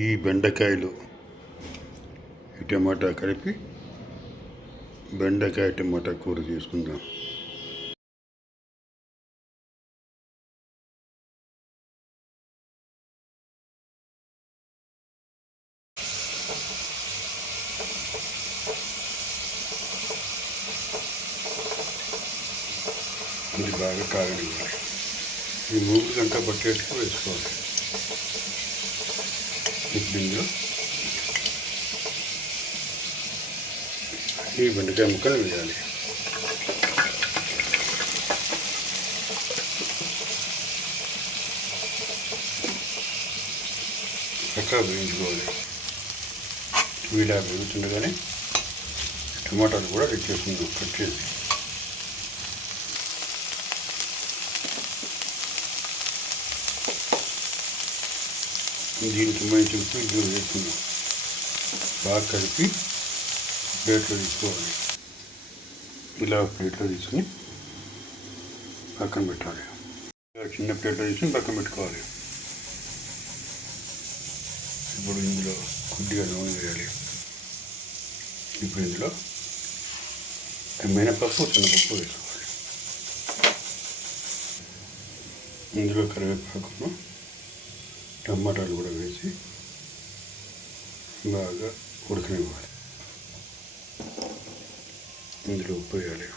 ఈ బెండకాయలు ఈ టమాటా కలిపి బెండకాయ టమాటా కూర చేసుకుందాం. ఇది బాగా కాగనివ్వాలి. ఈ 3 గంటలు పట్టేట్టుకు వేసుకోవాలి. ఇప్పుడు ఇందులో ఈ బెండకాయ ముక్కలు వేయాలి. చక్కగా వేయించుకోవాలి. వీడా వేగుతుండగానే టమాటాలు కూడా కట్ చేసుకుందాం. కట్ చేసి దీనికి మంచి ఉప్పు ఇందులో వేసుకుందాం. బాగా కలిపి ప్లేట్లో తీసుకోవాలి. ఇలా ప్లేట్లో తీసుకుని పక్కన పెట్టాలి. చిన్న ప్లేట్లో తీసుకుని పక్కన పెట్టుకోవాలి. ఇప్పుడు ఇందులో కొద్దిగా నూనె వేయాలి. ఇప్పుడు ఇందులో మినపప్పు శనగపప్పు వేసుకోవాలి. ఇందులో కరివేపాకును టమాటాలు కూడా వేసి బాగా ఉడకనివ్వాలి. ఇందులో ఉప్పు వేయాలి.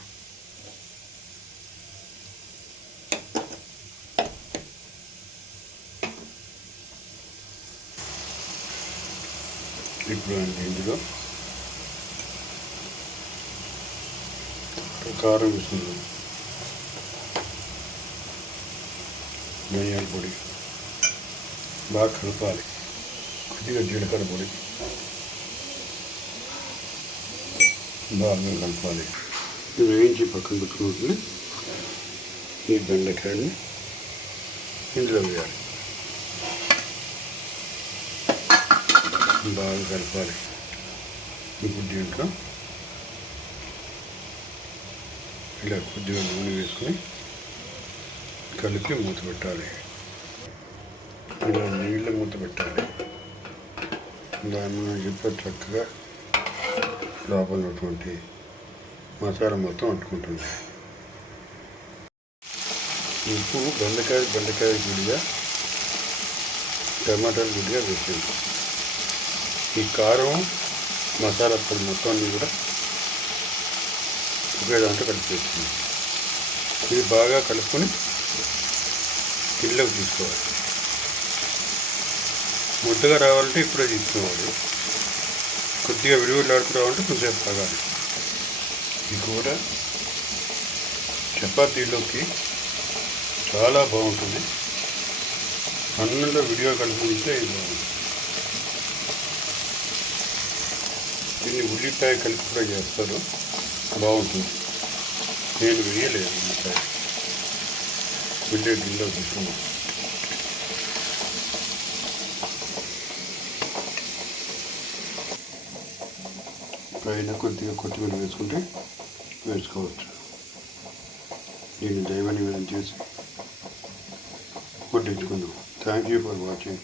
ఇప్పుడు ఇందులో కారం వేసుకుందాం. ధనియాల పొడి బాగా కలపాలి. కొద్దిగా జీలకర్ర పొడి బాగా కలపాలి. ఇది వేయించి పక్కన పెట్టుకుంటుంది. ఈ బెండకాయని ఇందులో వేయాలి. బాగా కలపాలి. ఇప్పుడు దీంట్లో ఇలా కొద్దిగా నూనె వేసుకొని కలిపి మూత పెట్టాలి. ఇలా నీళ్ళ మూత పెట్టాలి. దాన్ని ఇప్పుడు చక్కగా లోపల ఉన్నటువంటి మసాలా మొత్తం అంటుకుంటుంది. ఉప్పు బెండకాయ గుడిగా టమాటాలు గుడిగా వేసింది. ఈ కారం మసాలా పొడి మొత్తాన్ని కూడా ఒకే దాంట్లో కలిపేస్తుంది. ఇది బాగా కలుపుకొని గిన్నెలోకి తీసుకోవాలి. ముద్దగా రావాలంటే ఇప్పుడే తీసుకోవాలి. కొద్దిగా విడివిడిలాడుతూ రావాలంటే కొంచెంసేపు తాగాలి. ఈ కూర చపాతీలోకి చాలా బాగుంటుంది. అన్నంలో విడిగా కలుపుకుంటే ఇది బాగుంటుంది. దీన్ని ఉల్లిపాయ కలిపి కూడా చేస్తారు, బాగుంటుంది. నేను వేయలేదు ఉల్లిపాయ. వెళ్ళే గిన్నెలో తీసుకున్నాను. పైన కొద్దిగా కొత్తిమీర వేసుకుంటే వేసుకోవచ్చు. దీన్ని దైవ నివేదన చేసి వడ్డించుకుందాం. Thank you for watching.